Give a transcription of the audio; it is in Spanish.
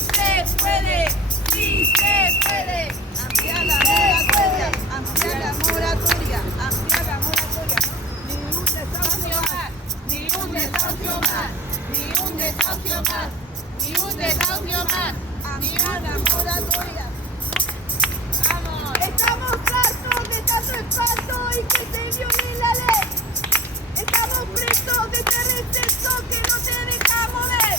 Sí se puede, sí se puede. Ampliar la moratoria, ampliar la moratoria, ampliar la moratoria. Ni un desahucio más, Ni un desahucio más, ni un desahucio más, ni un desahucio más, ni ampliar la un... moratoria. ¡Vamos! Estamos hartos de tanto espanto y que se viole la ley. Estamos presos de este receso que no te deja mover.